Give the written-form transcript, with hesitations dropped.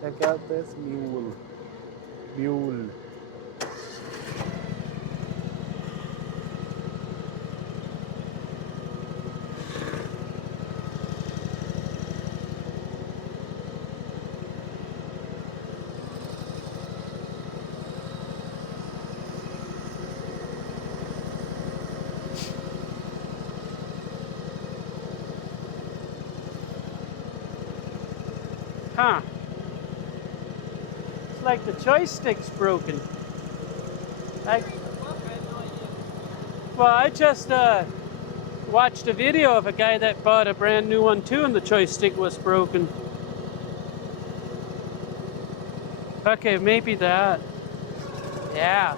Check out this mule. Mule. Huh. It's like the joystick's broken. I just watched a video of a guy that bought a brand new one too and the joystick was broken. Okay, maybe that. Yeah.